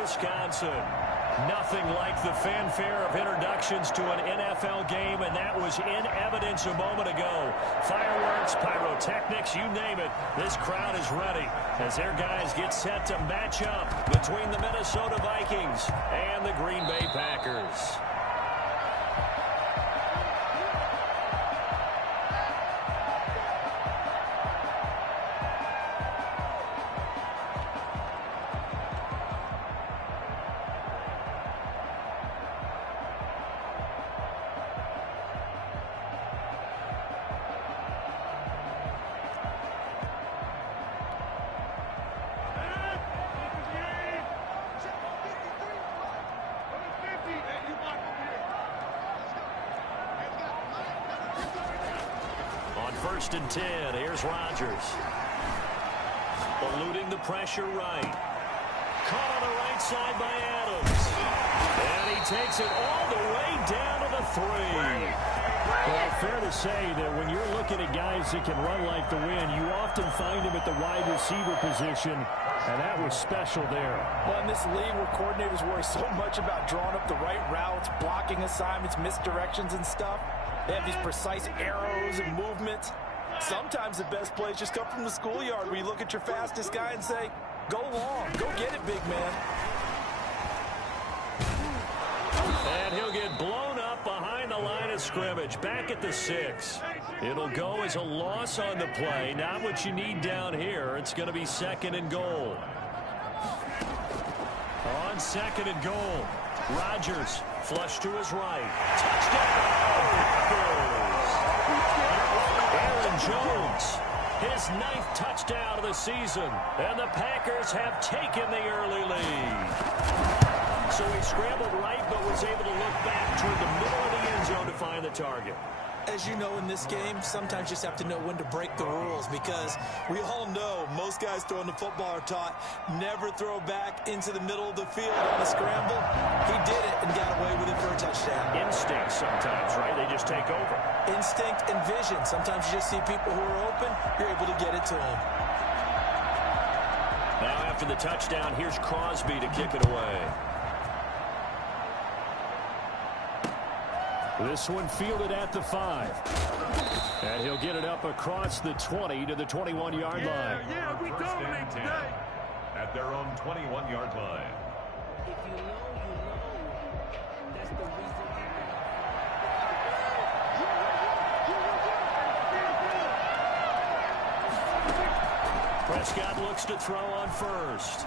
Wisconsin. Nothing like the fanfare of introductions to an NFL game, and that was in evidence a moment ago. Fireworks, pyrotechnics, you name it. This crowd is ready as their guys get set to match up between the Minnesota Vikings and the Green Bay Packers. First and 10. Here's Rodgers. Eluding the pressure right. Caught on the right side by Adams. And he takes it all the way down to the 3. Well, fair to say that when you're looking at guys that can run like the wind, you often find them at the wide receiver position, and that was special there. Well, in this league where coordinators worry so much about drawing up the right routes, blocking assignments, misdirections and stuff, they have these precise arrows and movements. Sometimes the best plays just come from the schoolyard where you look at your fastest guy and say, go long, go get it, big man. And he'll get blown up behind the line of scrimmage, back at the 6. It'll go as a loss on the play. Not what you need down here. It's going to be 2nd and goal. On 2nd and goal, Rodgers flush to his right. Touchdown! Aaron Jones, his 9th touchdown of the season, and the Packers have taken the early lead. So he scrambled right, but was able to look back toward the middle of the end zone to find the target. As you know, in this game, sometimes you just have to know when to break the rules, because we all know most guys throwing the football are taught never throw back into the middle of the field on a scramble. He did it and got away with it for a touchdown. Instinct sometimes, right? They just take over. Instinct and vision. Sometimes you just see people who are open, you're able to get it to them. Now after the touchdown, here's Crosby to kick it away. This one fielded at the 5. And he'll get it up across the 20 to the 21-yard line. Yeah, we dominate today. At their own 21-yard line. If you know, you know. That's the reason. Prescott looks to throw on first.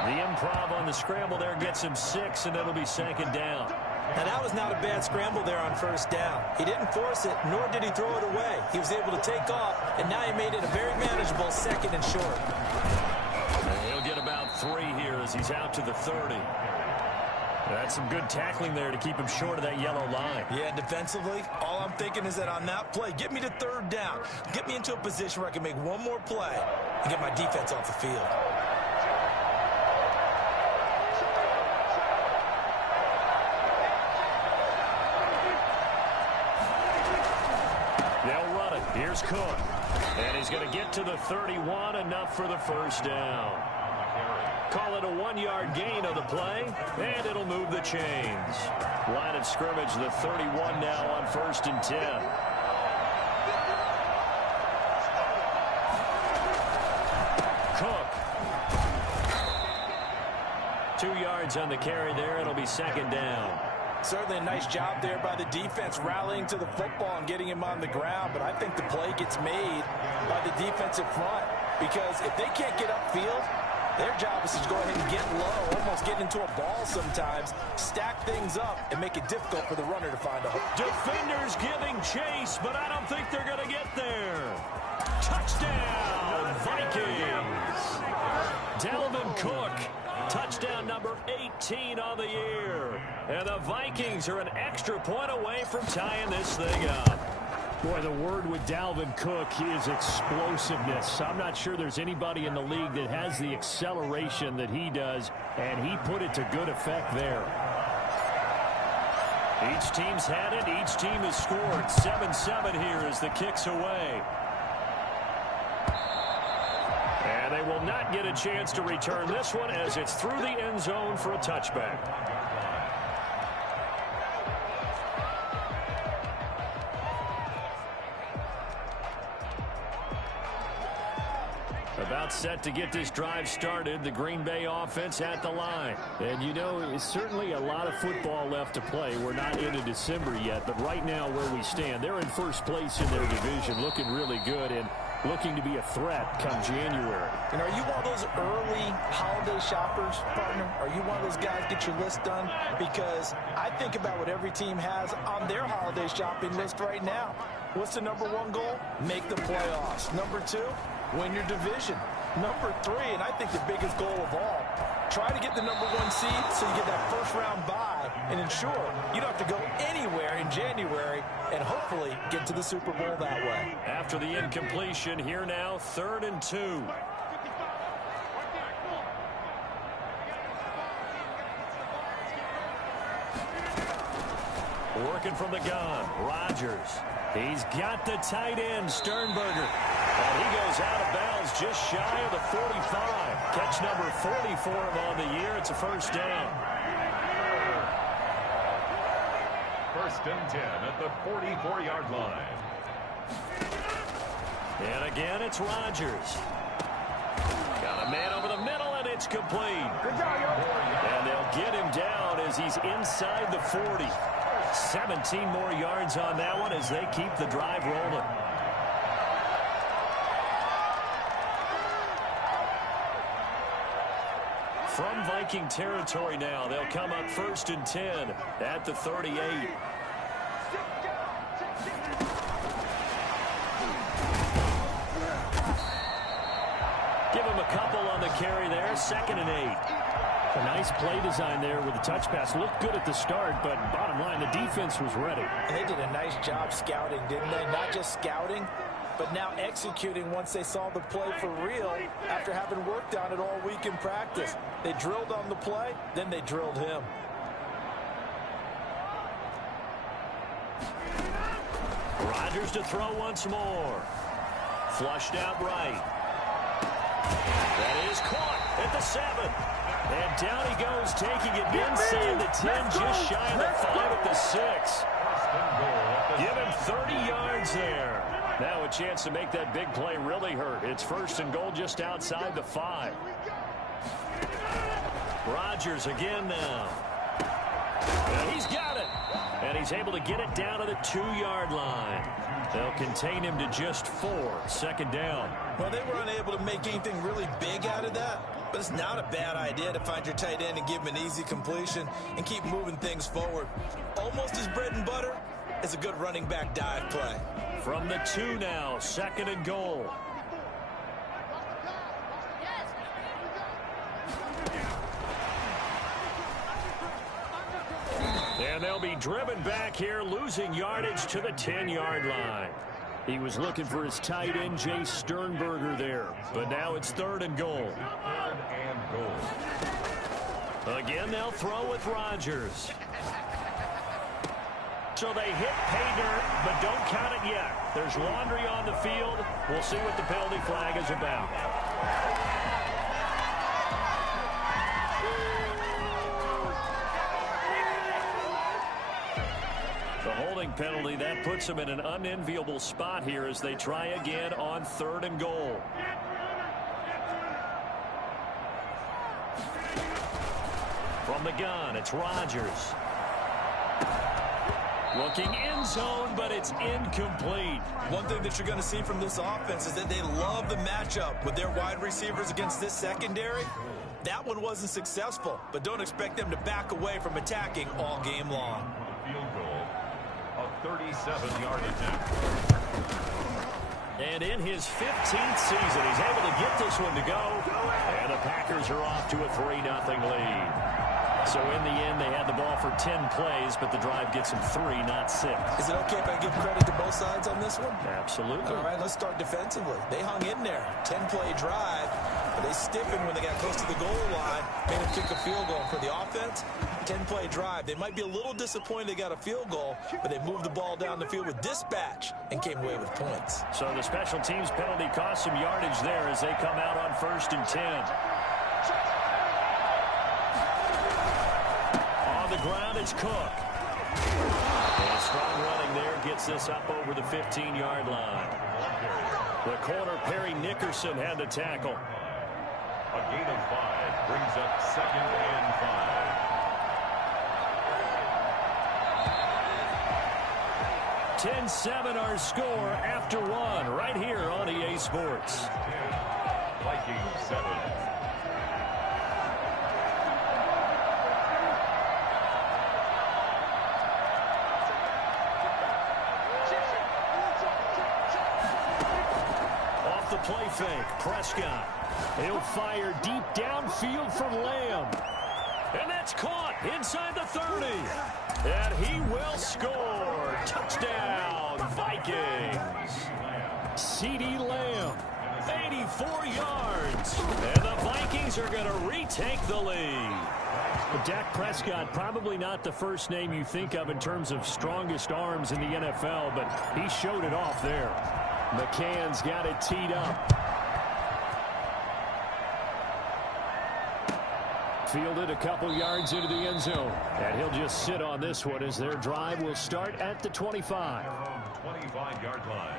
The improv on the scramble there gets him 6, and it'll be 2nd down. Now, that was not a bad scramble there on first down. He didn't force it, nor did he throw it away. He was able to take off, and now he made it a very manageable 2nd and short. And he'll get about 3 here as he's out to the 30. That's some good tackling there to keep him short of that yellow line. Yeah, defensively, all I'm thinking is that on that play, get me to 3rd down. Get me into a position where I can make one more play and get my defense off the field. They'll run it. Here's Cook. And he's going to get to the 31, enough for the first down. Call it a 1-yard gain of the play, and it'll move the chains. Line of scrimmage, the 31 now on 1st and 10. Cook. 2 yards on the carry there. It'll be 2nd down. Certainly a nice job there by the defense rallying to the football and getting him on the ground, but I think the play gets made by the defensive front, because if they can't get upfield, their job is to go ahead and get low, almost get into a ball sometimes, stack things up, and make it difficult for the runner to find a hole. Defenders giving chase, but I don't think they're going to get there. Touchdown, Vikings. Dalvin Cook, touchdown number 18 on the year. And the Vikings are an extra point away from tying this thing up. Boy, the word with Dalvin Cook is explosiveness. I'm not sure there's anybody in the league that has the acceleration that he does, and he put it to good effect there. Each team's had it. Each team has scored. 7-7 here as the kick's away. And they will not get a chance to return this one as it's through the end zone for a touchback. About set to get this drive started, the Green Bay offense at the line. And you know, it's certainly a lot of football left to play. We're not into December yet, but right now where we stand, they're in first place in their division, looking really good and looking to be a threat come January. And are you one of those early holiday shoppers, partner? Are you one of those guys get your list done? Because I think about what every team has on their holiday shopping list right now. What's the number one goal? Make the playoffs. Number two, win your division. Number three, and I think the biggest goal of all, try to get the number one seed so you get that first round bye and ensure you don't have to go anywhere in January and hopefully get to the Super Bowl that way. After the incompletion, here now, 3rd and 2. Working from the gun, Rodgers. He's got the tight end, Sternberger. And he goes out of bounds just shy of the 45. Catch number 40 for him on the year. It's a first down. 1st and 10 at the 44-yard line. And again, it's Rodgers. Got a man over the middle, and it's complete. Good job, yo. And they'll get him down as he's inside the 40. 17 more yards on that one as they keep the drive rolling. From Viking territory now, they'll come up 1st and 10 at the 38. Give him a couple on the carry there, 2nd and 8. A nice play design there with the touch pass. Looked good at the start, but bottom line, the defense was ready. And they did a nice job scouting, didn't they? Not just scouting, but now executing once they saw the play for real after having worked on it all week in practice. They drilled on the play, then they drilled him. Rodgers to throw once more. Flushed out right. That is caught at the 7. And down he goes, taking it inside the 10, just shy of the 5 at the 6. Give him 30 yards there. Now a chance to make that big play really hurt. It's 1st and goal just outside the 5. Rodgers again now. And he's got it. And he's able to get it down to the 2-yard line. They'll contain him to just 4. 2nd down. Well, they were unable to make anything really big out of that. But it's not a bad idea to find your tight end and give him an easy completion and keep moving things forward. Almost as bread and butter as a good running back dive play. From the 2 now, 2nd and goal. And they'll be driven back here, losing yardage to the 10-yard line. He was looking for his tight end, Jay Sternberger, there. But now it's 3rd and goal. 3rd and goal. Again, they'll throw with Rodgers. So they hit pay dirt, but don't count it yet. There's laundry on the field. We'll see what the penalty flag is about. The holding penalty, that puts them in an unenviable spot here as they try again on 3rd and goal. From the gun, it's Rodgers. Looking end zone, but it's incomplete. One thing that you're going to see from this offense is that they love the matchup with their wide receivers against this secondary. That one wasn't successful, but don't expect them to back away from attacking all game long. Field goal, a 37-yard attempt. And in his 15th season, he's able to get this one to go. And the Packers are off to a 3-0 lead. So in the end, they had the ball for 10 plays, but the drive gets them 3, not 6. Is it okay if I give credit to both sides on this one? Absolutely. All right, let's start defensively. They hung in there. 10-play drive. But they stiffened when they got close to the goal line, made them kick a field goal. For the offense, 10-play drive. They might be a little disappointed they got a field goal, but they moved the ball down the field with dispatch and came away with points. So the special teams penalty cost some yardage there as they come out on 1st and 10. On the ground, it's Cook. And strong running there gets this up over the 15-yard line. The corner, Perry Nickerson, had the tackle. A gain of 5 brings up 2nd and 5. 10-7 our score after 1 right here on EA Sports. 10, Vikings 7. Off the play fake, Prescott. He'll fire deep downfield from Lamb. And that's caught inside the 30. And he will score. Touchdown, Vikings. CeeDee Lamb, 84 yards. And the Vikings are going to retake the lead. But Dak Prescott, probably not the first name you think of in terms of strongest arms in the NFL, but he showed it off there. McCann's got it teed up. Fielded a couple yards into the end zone. And he'll just sit on this one as their drive will start at the 25. 25-yard line.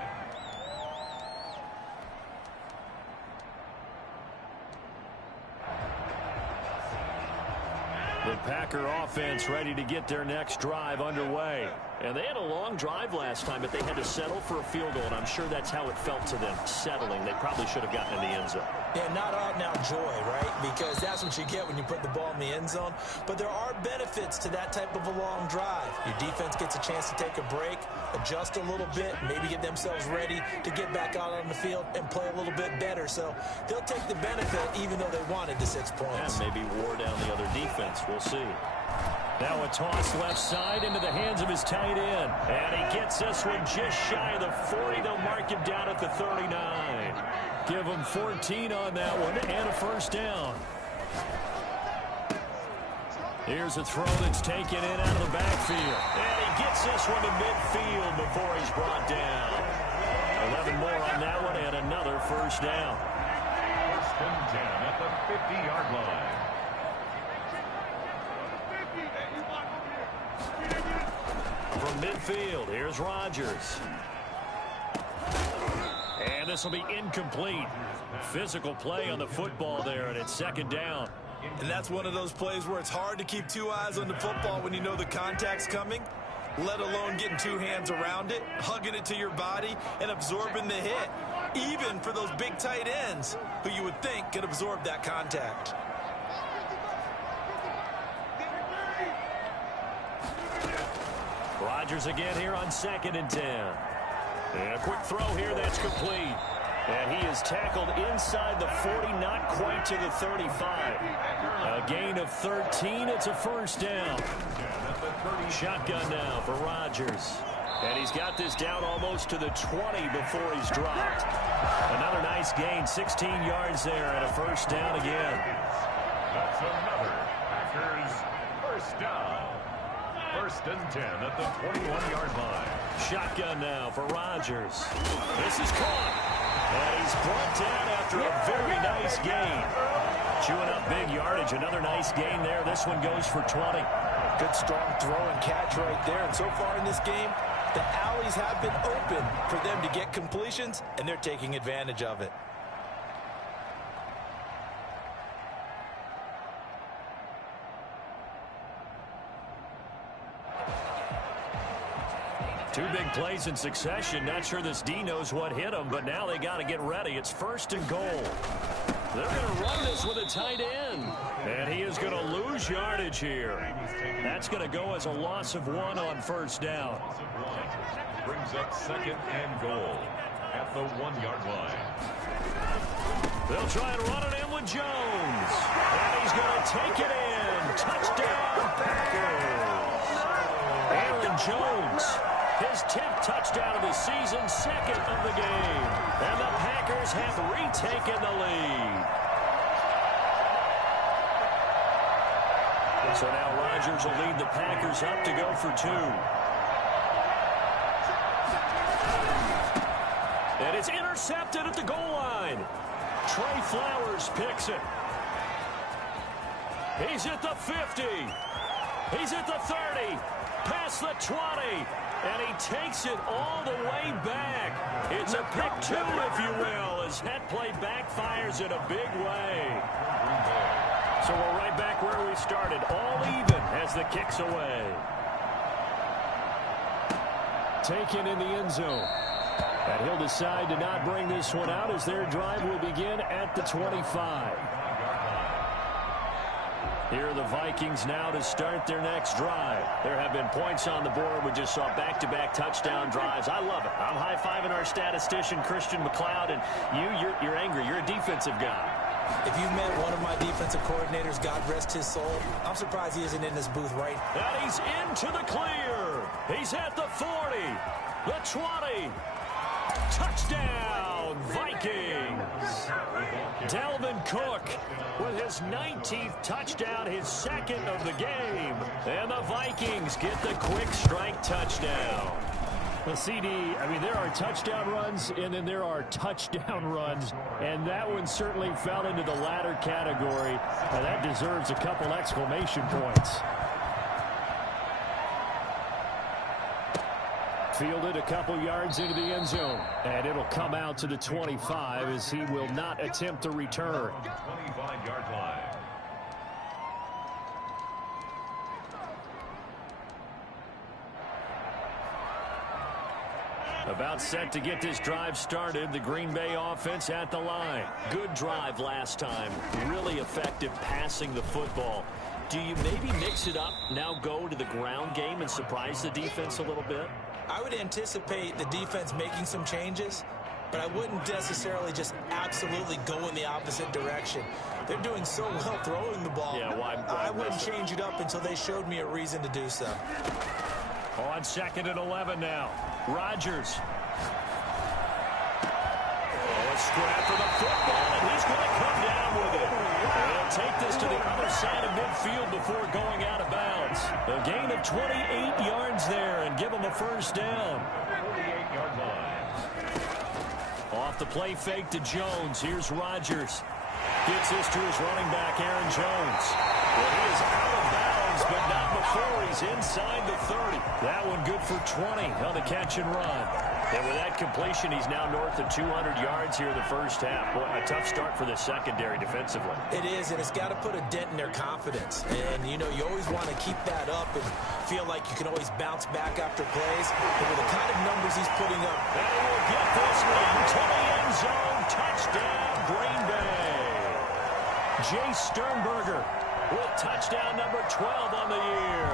The Packer offense ready to get their next drive underway. And they had a long drive last time, but they had to settle for a field goal, and I'm sure that's how it felt to them, settling. They probably should have gotten in the end zone. Yeah, not out-and-out joy, right? Because that's what you get when you put the ball in the end zone. But there are benefits to that type of a long drive. Your defense gets a chance to take a break, adjust a little bit, maybe get themselves ready to get back out on the field and play a little bit better. So they'll take the benefit even though they wanted the 6 points. And maybe wore down the other defense. We'll see. Now a toss left side into the hands of his tight end. And he gets this one just shy of the 40. They'll mark him down at the 39. Give him 14 on that one and a first down. Here's a throw that's taken in out of the backfield. And he gets this one to midfield before he's brought down. 11 more on that one and another first down. 1st and 10 at the 50-yard line. From midfield, here's Rodgers. And this will be incomplete. Physical play on the football there, and it's 2nd down. And that's one of those plays where it's hard to keep 2 eyes on the football when you know the contact's coming, let alone getting 2 hands around it, hugging it to your body, and absorbing the hit, even for those big tight ends who you would think could absorb that contact. Rodgers again here on 2nd and 10. And a quick throw here that's complete. And he is tackled inside the 40, not quite to the 35. A gain of 13. It's a first down. Shotgun now for Rodgers. And he's got this down almost to the 20 before he's dropped. Another nice gain, 16 yards there and a first down again. That's another Packers first down. 1st and 10 at the 21-yard line. Shotgun now for Rodgers. This is caught. And he's brought down after a very nice gain. Chewing up big yardage. Another nice gain there. This one goes for 20. Good strong throw and catch right there. And so far in this game, the alleys have been open for them to get completions, and they're taking advantage of it. Two big plays in succession. Not sure this D knows what hit him, but now they got to get ready. It's 1st and goal. They're going to run this with a tight end. And he is going to lose yardage here. That's going to go as a loss of 1 on 1st down. Brings up 2nd and goal at the 1-yard line. They'll try and run it in with Jones. And he's going to take it in. Touchdown, Packers. Aaron Jones. His 10th touchdown of the season, 2nd of the game. And the Packers have retaken the lead. So now Rodgers will lead the Packers up to go for 2. And it's intercepted at the goal line. Trey Flowers picks it. He's at the 50. He's at the 30. Past the 20. And he takes it all the way back. It's a pick 2, if you will, as that play backfires in a big way. So we're right back where we started. All even as the kick's away. Taken in the end zone. And he'll decide to not bring this one out as their drive will begin at the 25. Here are the Vikings now to start their next drive. There have been points on the board. We just saw back-to-back touchdown drives. I love it. I'm high-fiving our statistician, Christian McLeod, and you're angry. You're a defensive guy. If you've met one of my defensive coordinators, God rest his soul, I'm surprised he isn't in this booth right now. And he's into the clear. He's at the 40, the 20. Touchdown, Vikings. Dalvin Cook with his 19th touchdown, his second of the game. And the Vikings get the quick strike touchdown. Well, CD, I mean, there are touchdown runs, and then there are touchdown runs, and that one certainly fell into the latter category. Now, that deserves a couple exclamation points. Fielded a couple yards into the end zone, and it'll come out to the 25 as he will not attempt to return. 25-yard line. About set to get this drive started. The Green Bay offense at the line. Good drive last time. Really effective passing the football. Do you maybe mix it up, now go to the ground game and surprise the defense a little bit? I would anticipate the defense making some changes, but I wouldn't necessarily just absolutely go in the opposite direction. They're doing so well throwing the ball. Yeah, why I wouldn't change it up until they showed me a reason to do so. On 2nd and 11 now. Rodgers. Oh, a scrap for the football, and he's going to come down with it. They'll take this to the other side of midfield before going out of bounds. A gain of 28 yards there and give him a first down. 48-yard line. Off the play fake to Jones. Here's Rodgers. Gets this to his running back, Aaron Jones. Well, he is out of bounds, but not before he's inside the 30. That one good for 20 on the catch and run. And with that completion, he's now north of 200 yards here in the first half. Boy, a tough start for the secondary defensively. It is, and it's got to put a dent in their confidence. And, you know, you always want to keep that up and feel like you can always bounce back after plays. But with the kind of numbers he's putting up. And he will get this into the end zone. Touchdown, Green Bay. Jay Sternberger with touchdown number 12 on the year.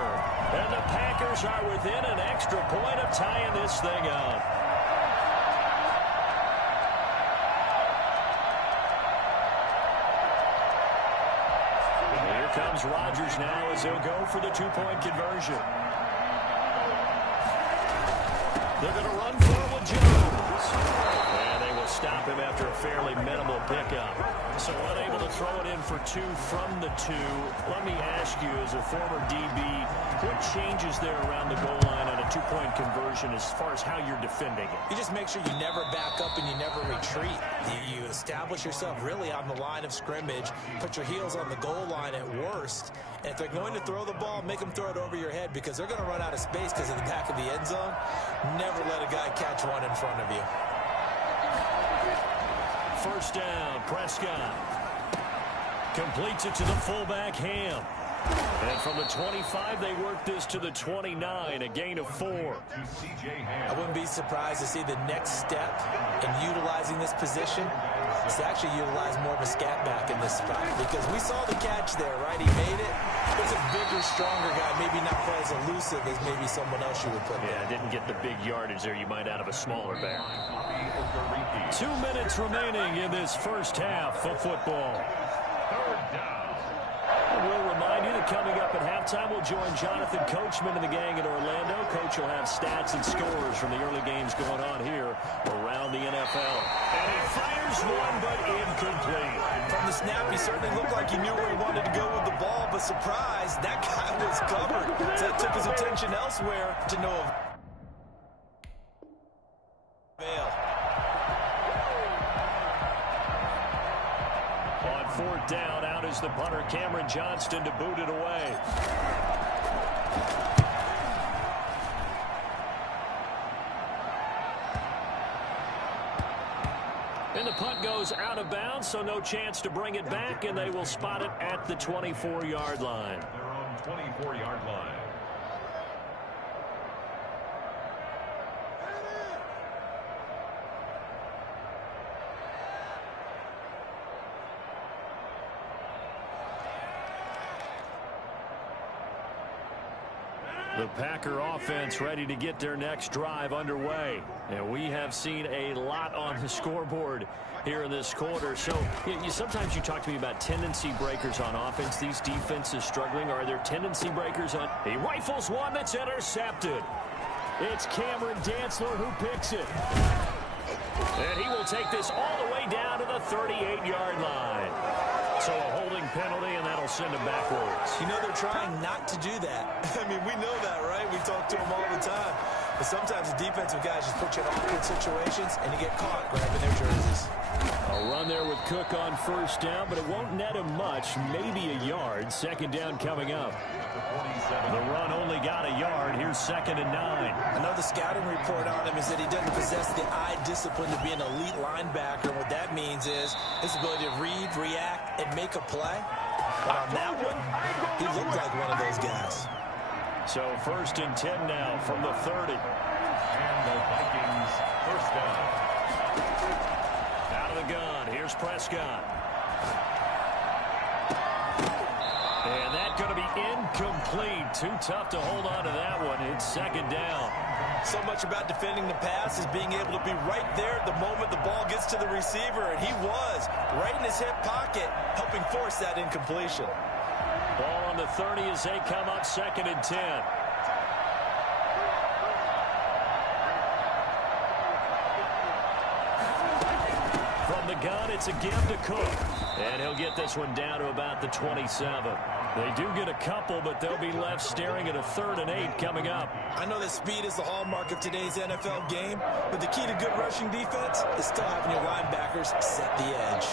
And the Packers are within an extra point of tying this thing up. Here comes Rodgers now as he'll go for the two-point conversion. They're going to run for it with Jones. And they will stop him after a fairly minimal pickup. So unable to throw it in for 2 from the 2. Let me ask you, as a former DB, what changes there around the goal line on a two-point conversion as far as how you're defending it? You just make sure you never back up and you never retreat. You establish yourself really on the line of scrimmage, put your heels on the goal line at worst, and if they're going to throw the ball, make them throw it over your head because they're going to run out of space because of the back of the end zone. Never let a guy catch one in front of you. First down, Prescott. Completes it to the fullback, Ham. And from the 25, they work this to the 29, a gain of 4. I wouldn't be surprised to see the next step in utilizing this position is to actually utilize more of a scat back in this spot. Because we saw the catch there, right? He made it. It's a bigger, stronger guy, maybe not quite as elusive as maybe someone else you would put there. Yeah, didn't get the big yardage there you might out of a smaller back. 2 minutes remaining in this first half of football. Third down. we'll remind you that coming up at halftime, we'll join Jonathan Coachman and the gang in Orlando. Coach will have stats and scores from the early games going on here around the NFL. And he fires one, but incomplete. From the snap, he certainly looked like he knew where he wanted to go with the ball, but surprise, that guy was covered. So that took his attention elsewhere to no avail. On fourth down, out is the punter, Cameron Johnston, to boot it away. And the punt goes out of bounds, so no chance to bring it back, and they will spot it at the 24-yard line. Their own 24-yard line. The Packer offense ready to get their next drive underway. And we have seen a lot on the scoreboard here in this quarter. So sometimes you talk to me about tendency breakers on offense. These defenses struggling. Are there tendency breakers on? He rifles one that's intercepted. It's Cameron Dantzler who picks it. And he will take this all the way down to the 38-yard line. So a holding penalty, and that'll send him backwards. You know, they're trying not to do that. I mean, we know that, right? We talk to them all the time. But sometimes the defensive guys just put you in awkward situations, and you get caught grabbing their jerseys. A run there with Cook on first down, but it won't net him much, maybe a yard. Second down coming up. The run only got a yard. Here's 2nd and 9. I know the scouting report on him is that he doesn't possess the eye discipline to be an elite linebacker. What that means is his ability to read, react, and make a play. But on that one, he looked like one of those guys. So 1st and 10 now from the 30. And the Vikings first down. Out of the gun. Here's Prescott. And that's going to be incomplete. Too tough to hold on to that one. It's 2nd down. So much about defending the pass is being able to be right there at the moment the ball gets to the receiver, and he was right in his hip pocket, helping force that incompletion. Ball on the 30 as they come up 2nd and 10. From the gun, it's a give to Cook. And he'll get this one down to about the 27. They do get a couple, but they'll be left staring at a 3rd and 8 coming up. I know that speed is the hallmark of today's NFL game, but the key to good rushing defense is still having your linebackers set the edge.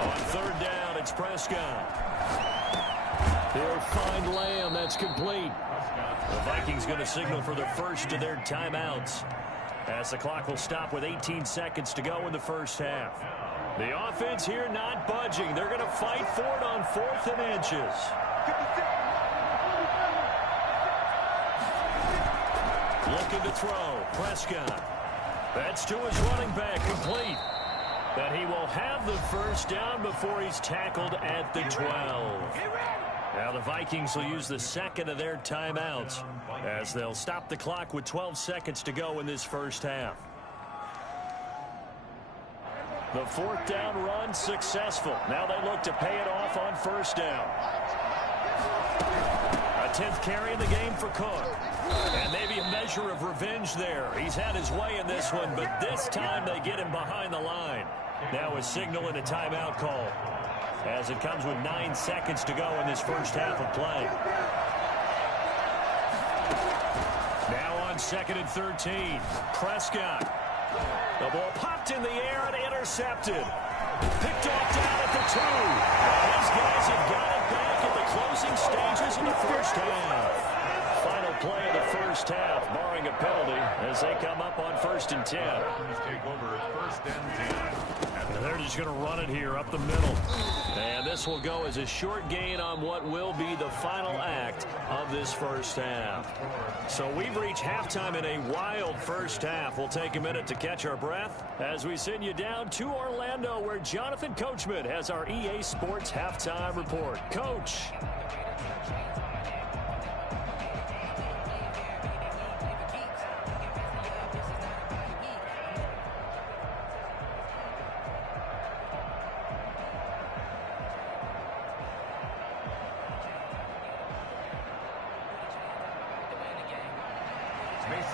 On 3rd down, it's Prescott. They'll find Lamb. That's complete. The Vikings going to signal for the first of their timeouts, as the clock will stop with 18 seconds to go in the first half. The offense here not budging. They're going to fight for it on 4th and inches. Looking to throw. Prescott. That's to his running back. Complete. But he will have the first down before he's tackled at the 12. Now the Vikings will use the 2nd of their timeouts, as they'll stop the clock with 12 seconds to go in this first half. The 4th down run successful. Now they look to pay it off on 1st down. A 10th carry in the game for Cook. And maybe a measure of revenge there. He's had his way in this one, but this time they get him behind the line. Now a signal and a timeout call, as it comes with 9 seconds to go in this first half of play. Now on 2nd and 13. Prescott. The ball popped in the air and intercepted. Picked off down at the 2. These guys have got it back in the closing stages of the first half. Final play of the first half, barring a penalty, as they come up on 1st and 10. Take over 1st and 10. And they're just going to run it here up the middle. And this will go as a short gain on what will be the final act of this first half. So we've reached halftime in a wild first half. We'll take a minute to catch our breath as we send you down to Orlando, where Jonathan Coachman has our EA Sports halftime report. Coach.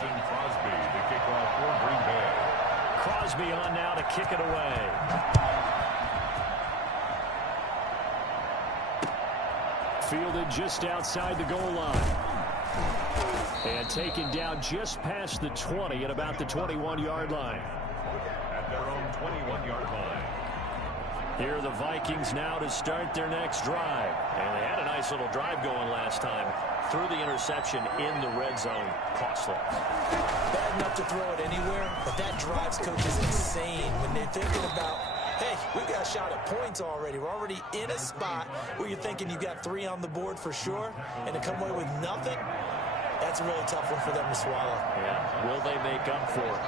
Mason Crosby to kick off for Green Bay. Crosby on now to kick it away. Fielded just outside the goal line. And taken down just past the 20 at about the 21-yard line. At their own 21-yard line. Here are the Vikings now to start their next drive. And they had a nice little drive going last time. Threw the interception in the red zone. Costly. Bad enough to throw it anywhere, but that drives coaches insane when they're thinking about, hey, we've got a shot at points already. We're already in a spot where you're thinking you've got 3 on the board for sure, and to come away with nothing, that's a really tough one for them to swallow. Yeah, will they make up for it?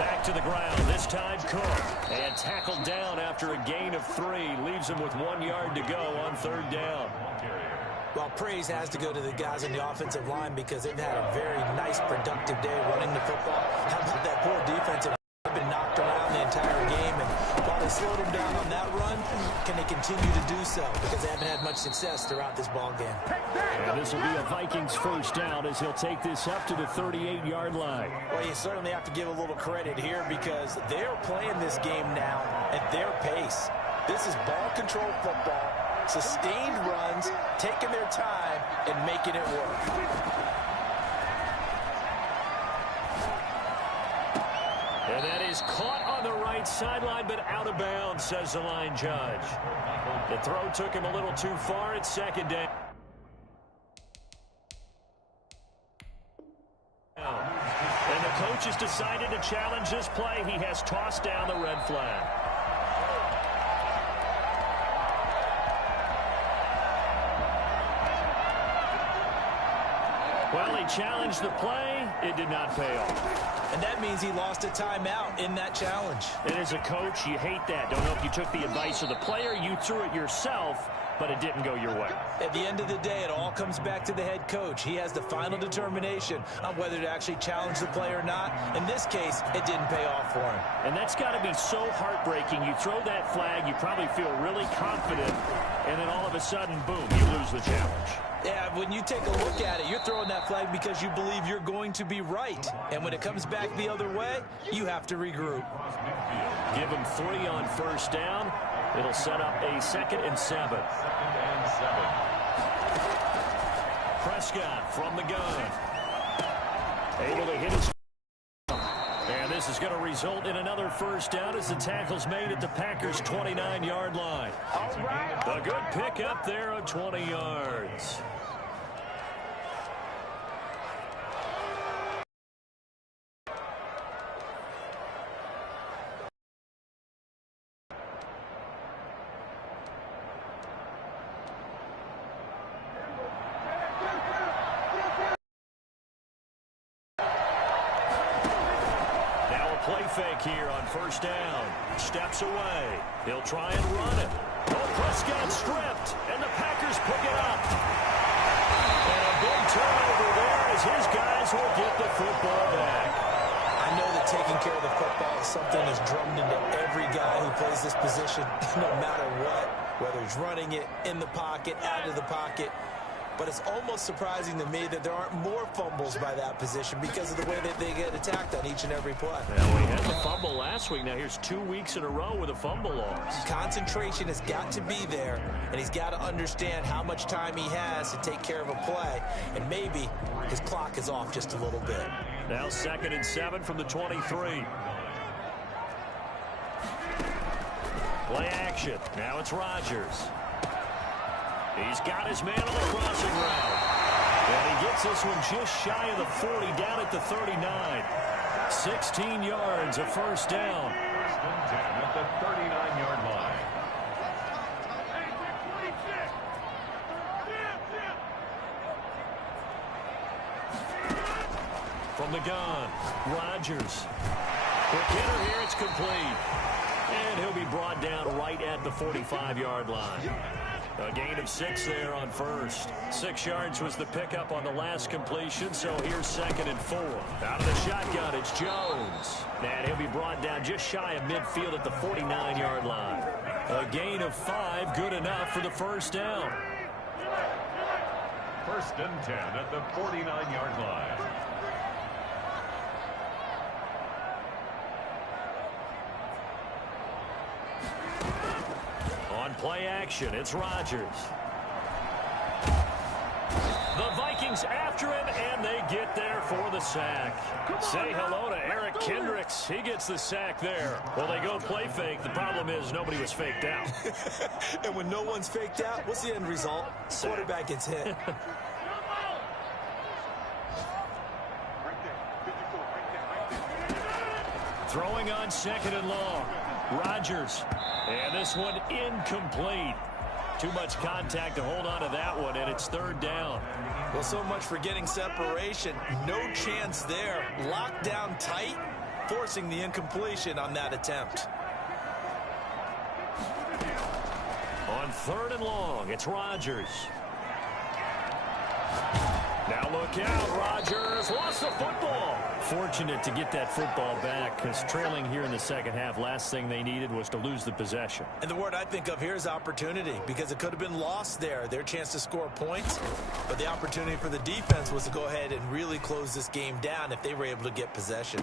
Back to the ground, this time Cook. And tackled down after a gain of 3. Leaves him with 1 yard to go on 3rd down. Well, praise has to go to the guys on the offensive line because they've had a very nice, productive day running the football. How about that poor defensive? Been knocked around the entire game, and while they slowed him down on that run, can they continue to do so? Because they haven't had much success throughout this ball game. And this will be a Vikings 1st down as he'll take this up to the 38-yard line. Well, you certainly have to give a little credit here because they're playing this game now at their pace. This is ball control football, sustained runs, taking their time, and making it work. And that is caught on the right sideline, but out of bounds, says the line judge. The throw took him a little too far at 2nd down. And the coach has decided to challenge this play. He has tossed down the red flag. Well, he challenged the play. It did not pay off. And that means he lost a timeout in that challenge. And as a coach, you hate that. Don't know if you took the advice of the player. You threw it yourself, but it didn't go your way. At the end of the day, it all comes back to the head coach. He has the final determination on whether to actually challenge the play or not. In this case, it didn't pay off for him. And that's got to be so heartbreaking. You throw that flag, you probably feel really confident, and then all of a sudden, boom, you lose the challenge. Yeah, when you take a look at it, you're throwing that flag because you believe you're going to be right. And when it comes back the other way, you have to regroup. Give him 3 on 1st down. It'll set up a 2nd and 7. Prescott from the gun. Able to hit his. And this is going to result in another 1st down as the tackle's made at the Packers' 29-yard line. A good pickup there of 20 yards. Play fake here on 1st down. Steps away. He'll try and run it. Oh, Prescott stripped, and the Packers pick it up. And a big turnover there as his guys will get the football back. I know that taking care of the football is something that's drummed into every guy who plays this position, no matter what, whether he's running it, in the pocket, out of the pocket. But it's almost surprising to me that there aren't more fumbles by that position because of the way that they get attacked on each and every play. Well, we had the fumble last week. Now here's 2 weeks in a row with a fumble loss. Concentration has got to be there, and he's got to understand how much time he has to take care of a play, and maybe his clock is off just a little bit. Now 2nd and 7 from the 23. Play action. Now it's Rodgers. He's got his man on the crossing route. And he gets this one just shy of the 40, down at the 39. 16 yards, a 1st down. 1st and 10 at the 39-yard line. From the gun, Rodgers. Quick hitter here, it's complete. And he'll be brought down right at the 45-yard line. A gain of 6 there on 1st. 6 yards was the pickup on the last completion, so here's 2nd and 4. Out of the shotgun, it's Jones. And he'll be brought down just shy of midfield at the 49-yard line. A gain of 5, good enough for the 1st down. First and 10 at the 49-yard line. On play action, it's Rodgers. The Vikings after him, and they get there for the sack. Say hello to Eric Kendricks. He gets the sack there. Well, they go play fake. The problem is nobody was faked out. And when no one's faked out, what's the end result? Quarterback gets hit. Throwing on second and long. Rodgers. And this one incomplete. Too much contact to hold on to that one, and it's third down. Well, so much for getting separation. No chance there. Locked down tight, forcing the incompletion on that attempt. On third and long, it's Rodgers. Now look out, Rodgers lost the football. Fortunate to get that football back, because trailing here in the second half, last thing they needed was to lose the possession. And the word I think of here is opportunity, because it could have been lost there. Their chance to score points, but the opportunity for the defense was to go ahead and really close this game down if they were able to get possession.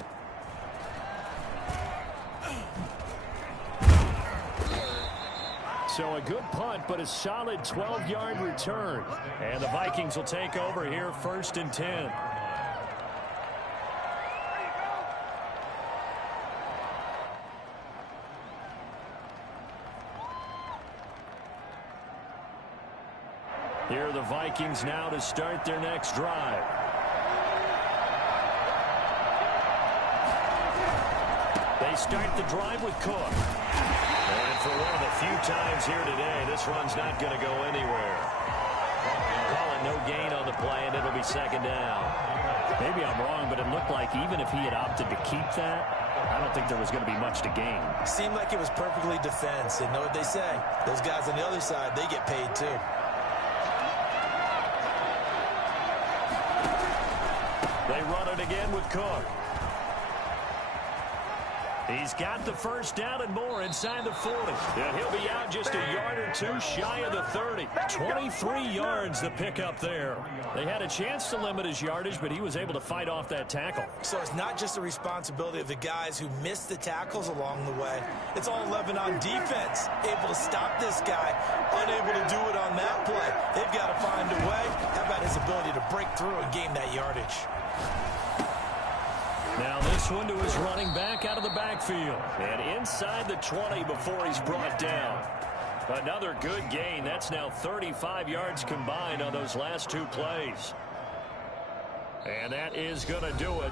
So a good punt, but a solid 12-yard return. And the Vikings will take over here first and 10. Here are the Vikings now to start their next drive. They start the drive with Cook. And for one of the few times here today, this run's not going to go anywhere. Call it no gain on the play, and it'll be second down. Maybe I'm wrong, but it looked like even if he had opted to keep that, I don't think there was going to be much to gain. Seemed like it was perfectly defense, and know what they say. Those guys on the other side, they get paid too. They run it again with Cook. He's got the first down and more inside the 40. And he'll be out just a yard or two shy of the 30. 23 yards the pickup there. They had a chance to limit his yardage, but he was able to fight off that tackle. So it's not just the responsibility of the guys who missed the tackles along the way. It's all 11 on defense. Able to stop this guy. Unable to do it on that play. They've got to find a way. How about his ability to break through and gain that yardage? Now this one to his running back out of the backfield. And inside the 20 before he's brought down. Another good gain. That's now 35 yards combined on those last two plays. And that is going to do it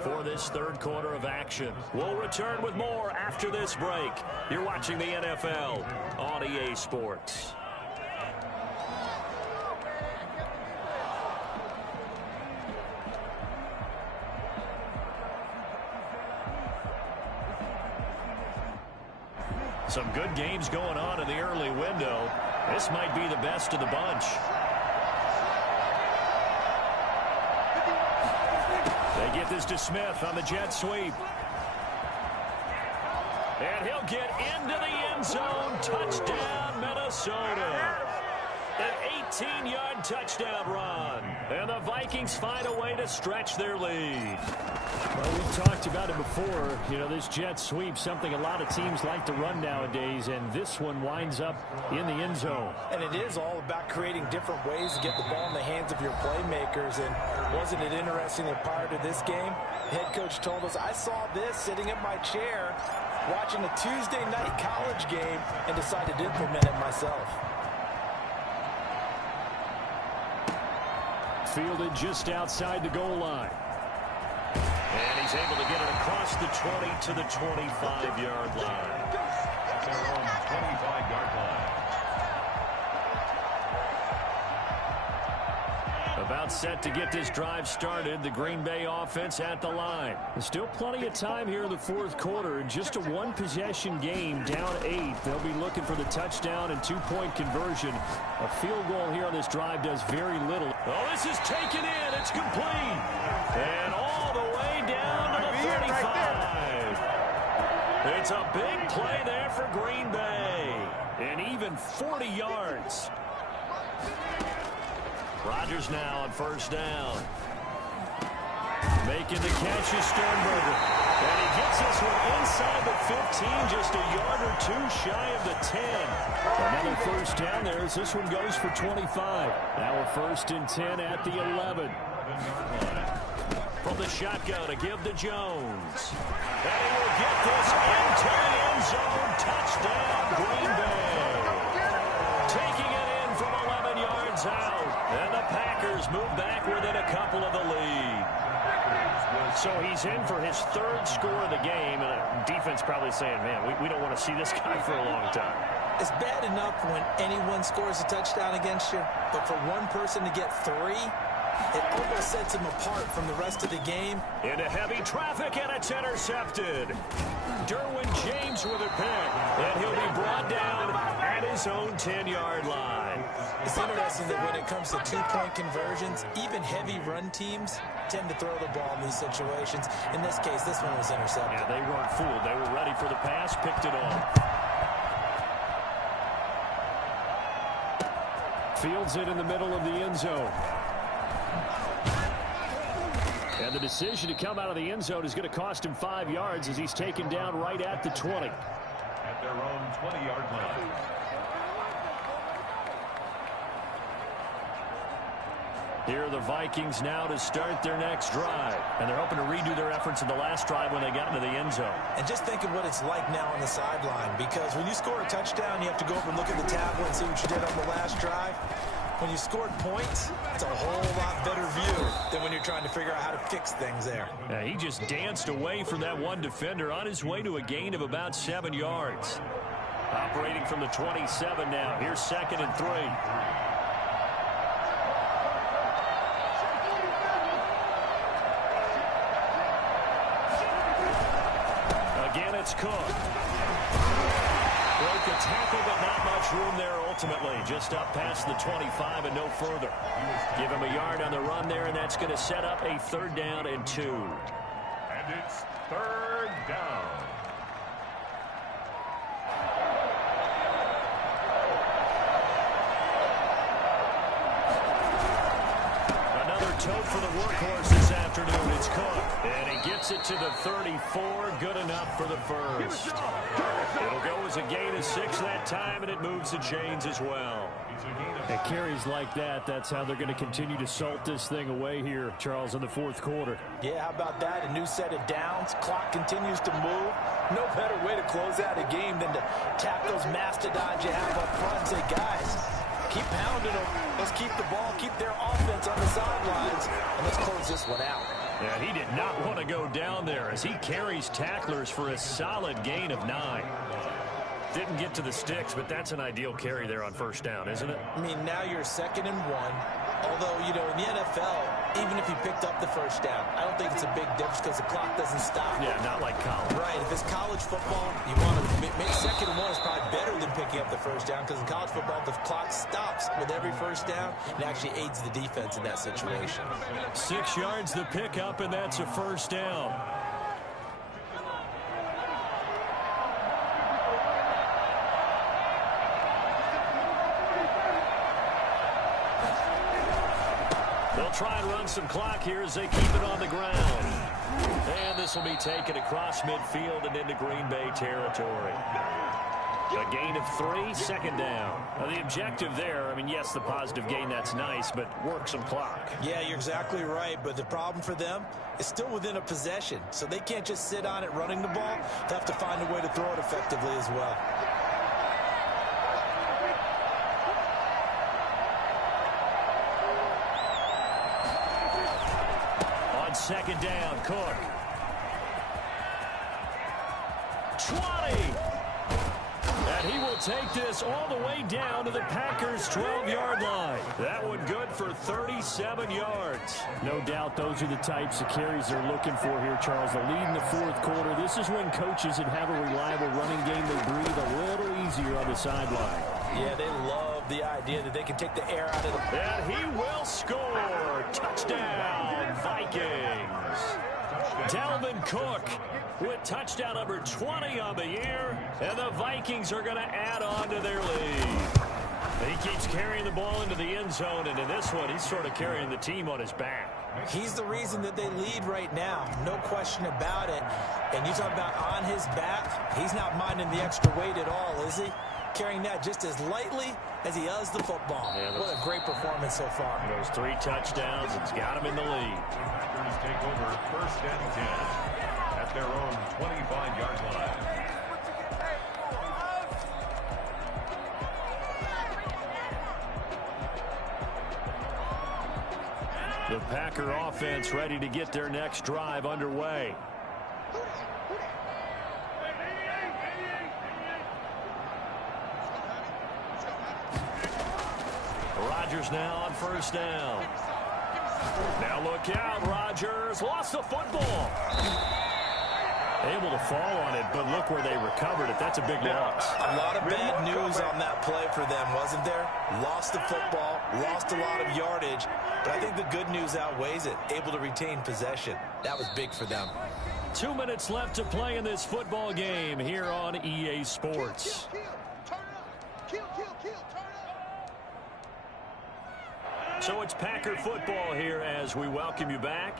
for this third quarter of action. We'll return with more after this break. You're watching the NFL on EA Sports. Some good games going on in the early window. This might be the best of the bunch. They get this to Smith on the jet sweep. And he'll get into the end zone. Touchdown, Minnesota. An 18-yard touchdown run. And the Vikings find a way to stretch their lead. Well, we've talked about it before. You know, this jet sweep, something a lot of teams like to run nowadays, and this one winds up in the end zone. And it is all about creating different ways to get the ball in the hands of your playmakers. And wasn't it interesting that prior to this game, the head coach told us, I saw this sitting in my chair watching a Tuesday night college game and decided to implement it myself. Fielded just outside the goal line. And he's able to get it across the 20 to the 25-yard line. That's their own 25-yard line. About set to get this drive started. The Green Bay offense at the line. There's still plenty of time here in the fourth quarter. Just a one-possession game, down 8. They'll be looking for the touchdown and two-point conversion. A field goal here on this drive does very little. Oh, this is taken in. It's complete. And all the way down to the 35. It's a big play there for Green Bay. And even 40 yards. Rodgers now on first down. Making the catch is Sternberger. And he gets this one inside the 15, just a yard or two shy of the 10. Another first down there as this one goes for 25. Now a 1st and 10 at the 11. From the shotgun to give to Jones. And he will get this into the end zone. Touchdown, Green Bay. Taking it in from 11 yards out. And the Packers move back within a couple of the lead. So he's in for his 3rd score of the game. And defense probably saying, man, we don't want to see this guy for a long time. It's bad enough when anyone scores a touchdown against you, but for one person to get 3, it almost sets him apart from the rest of the game. Into heavy traffic, and it's intercepted. Derwin James with a pick, and he'll be brought down at his own 10-yard line. It's interesting that when it comes to 2-point conversions, even heavy run teams tend to throw the ball in these situations. In this case, this one was intercepted. Yeah, they weren't fooled. They were ready for the pass, picked it off. Fields it in the middle of the end zone. And the decision to come out of the end zone is going to cost him 5 yards as he's taken down right at the 20. At their own 20-yard line. Here are the Vikings now to start their next drive. And they're hoping to redo their efforts in the last drive when they got into the end zone. And just think of what it's like now on the sideline, because when you score a touchdown, you have to go over and look at the tablet and see what you did on the last drive. When you scored points, it's a whole lot better view than when you're trying to figure out how to fix things there. Yeah, he just danced away from that one defender on his way to a gain of about 7 yards. Operating from the 27 now. Here's 2nd and 3. Again, it's Cook. Broke the tackle, but not much room there ultimately. Just up past the 25 and no further. Give him a yard on the run there, and that's going to set up a 3rd down and 2. And it's 3rd down. Another tote for the workhorse this afternoon. It's Cook. And he gets it to the 34. Good enough for the first. It'll go as a gain of 6 that time, and it moves the chains as well. At carries like that, that's how they're going to continue to salt this thing away here, Charles, in the 4th quarter. Yeah, how about that? A new set of downs. Clock continues to move. No better way to close out a game than to tap those mastodons you have up front and say, guys, keep pounding them. Let's keep the ball, keep their offense on the sidelines, and let's close this one out. Yeah, he did not want to go down there as he carries tacklers for a solid gain of 9. Didn't get to the sticks, but that's an ideal carry there on 1st down, isn't it? I mean, now you're 2nd and 1. Although, you know, in the NFL, even if you picked up the 1st down, I don't think it's a big difference because the clock doesn't stop. Yeah, not like college. Right. If it's college football, you want to make 2nd and 1 is probably better than picking up the 1st down because in college football, the clock stops with every 1st down. It actually aids the defense in that situation. 6 yards the pickup, and that's a 1st down. They'll try and run some clock here as they keep it on the ground. And this will be taken across midfield and into Green Bay territory. A gain of 3, 2nd down. Now, the objective there, I mean, yes, the positive gain, that's nice, but work some clock. Yeah, you're exactly right, but the problem for them is still within a possession, so they can't just sit on it running the ball. They have to find a way to throw it effectively as well. On 2nd down, Cook. 20! And he will take this all the way down to the Packers' 12-yard line. That one good for 37 yards. No doubt those are the types of carries they're looking for here, Charles. The lead in the 4th quarter. This is when coaches that have a reliable running game, they breathe a little easier on the sideline. Yeah, they love the idea that they can take the air out of the... And he will score. Touchdown, Vikings. Dalvin Cook with touchdown number 20 on the year, and the Vikings are going to add on to their lead. He keeps carrying the ball into the end zone, and in this one, he's sort of carrying the team on his back. He's the reason that they lead right now. No question about it. And you talk about on his back, he's not minding the extra weight at all, is he? Carrying that just as lightly as he does the football. Yeah, what a great performance so far. Those 3 touchdowns, it's got him in the lead. Packers take over 1st and 10 at their own 25-yard line. The Packer offense ready to get their next drive underway. Rodgers now on 1st down. Now look out, Rodgers lost the football. Able to fall on it, but look where they recovered it. That's a big loss. A lot of bad news on that play for them, wasn't there? Lost the football, lost a lot of yardage, but I think the good news outweighs it. Able to retain possession. That was big for them. 2 minutes left to play in this football game here on EA Sports. So it's Packer football here as we welcome you back.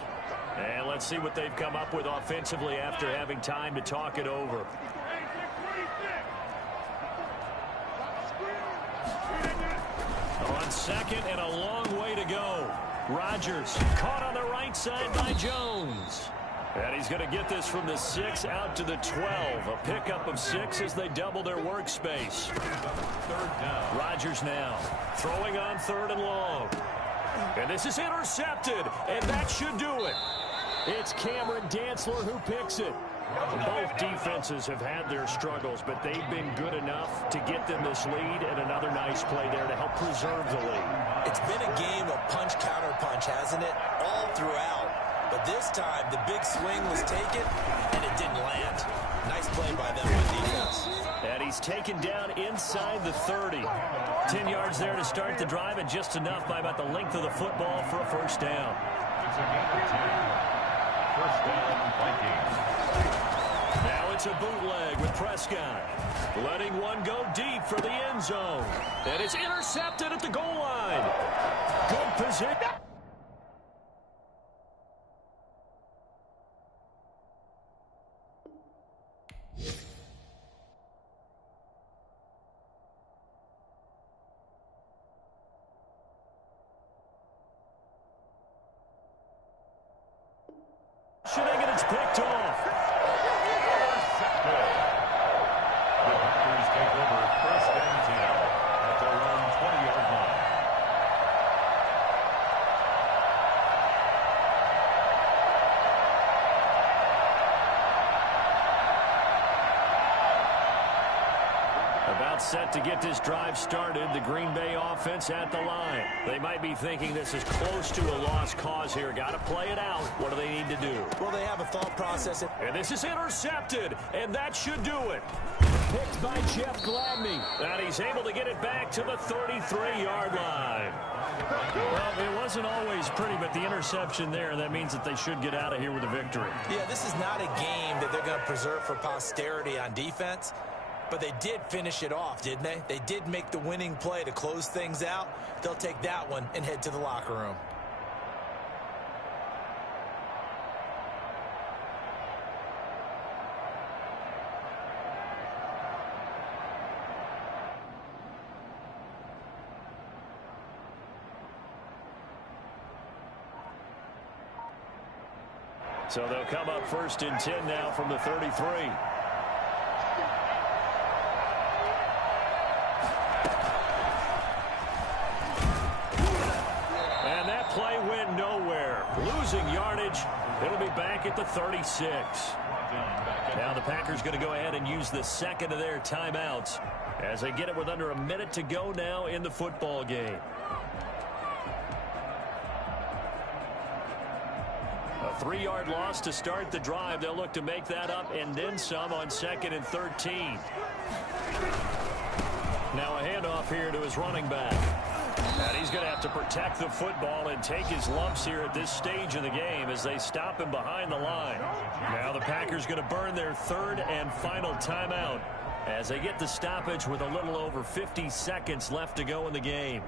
And let's see what they've come up with offensively after having time to talk it over. On 2nd and a long way to go. Rodgers caught on the right side by Jones. And he's going to get this from the 6 out to the 12. A pickup of 6 as they double their workspace. 3rd down. Rodgers now throwing on 3rd and long. And this is intercepted, and that should do it. It's Cameron Dantzler who picks it. Both defenses have had their struggles, but they've been good enough to get them this lead, and another nice play there to help preserve the lead. It's been a game of punch-counter-punch, hasn't it? All throughout. But this time, the big swing was taken, and it didn't land. Nice play by them on defense. And he's taken down inside the 30. 10 yards there to start the drive, and just enough by about the length of the football for a 1st down. It's a gain of 10. 1st down, Vikings. Now it's a bootleg with Prescott. Letting one go deep for the end zone. And it's intercepted at the goal line. Good position. And it's picked off. The Packers take over 1st and 10 at their own 20-yard line. About set to get this drive started. The Green Bay offense at the line. They might be thinking this is close to a lost cause here. Got to play it out. What do they need to do? Well, they have a thought process. And this is intercepted, and that should do it. Picked by Jeff Gladney. And he's able to get it back to the 33-yard line. Well, it wasn't always pretty, but the interception there, that means that they should get out of here with a victory. Yeah, this is not a game that they're going to preserve for posterity on defense. But they did finish it off, didn't they? They did make the winning play to close things out. They'll take that one and head to the locker room. So they'll come up 1st and 10 now from the 33. Play went nowhere. Losing yardage. It'll be back at the 36. Now the Packers going to go ahead and use the 2nd of their timeouts as they get it with under a minute to go now in the football game. A 3-yard loss to start the drive. They'll look to make that up and then some on 2nd and 13. Now a handoff here to his running back. And he's going to have to protect the football and take his lumps here at this stage of the game as they stop him behind the line. Now the Packers going to burn their 3rd and final timeout as they get the stoppage with a little over 50 seconds left to go in the game.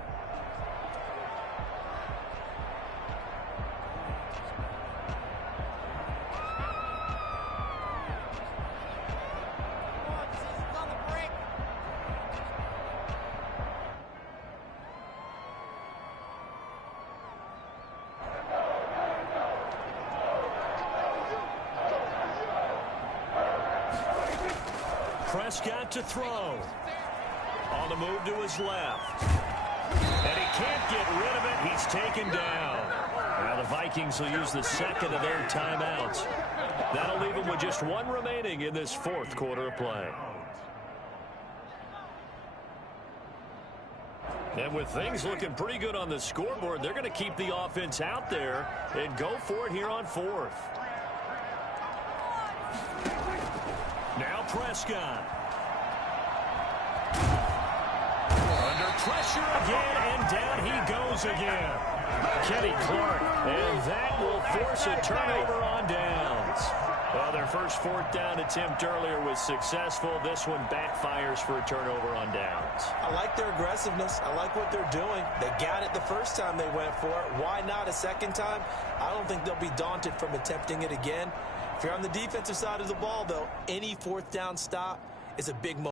Prescott to throw. On the move to his left. And he can't get rid of it. He's taken down. Now the Vikings will use the second of their timeouts. That'll leave them with just one remaining in this fourth quarter of play. And with things looking pretty good on the scoreboard, they're going to keep the offense out there and go for it here on fourth. Now Prescott. Under pressure again, and down he goes again. Kenny Clark, and that will force a turnover on downs. Well, their first fourth down attempt earlier was successful. This one backfires for a turnover on downs. I like their aggressiveness. I like what they're doing. They got it the first time they went for it. Why not a second time? I don't think they'll be daunted from attempting it again. If you're on the defensive side of the ball, though, any fourth down stop is a big moment.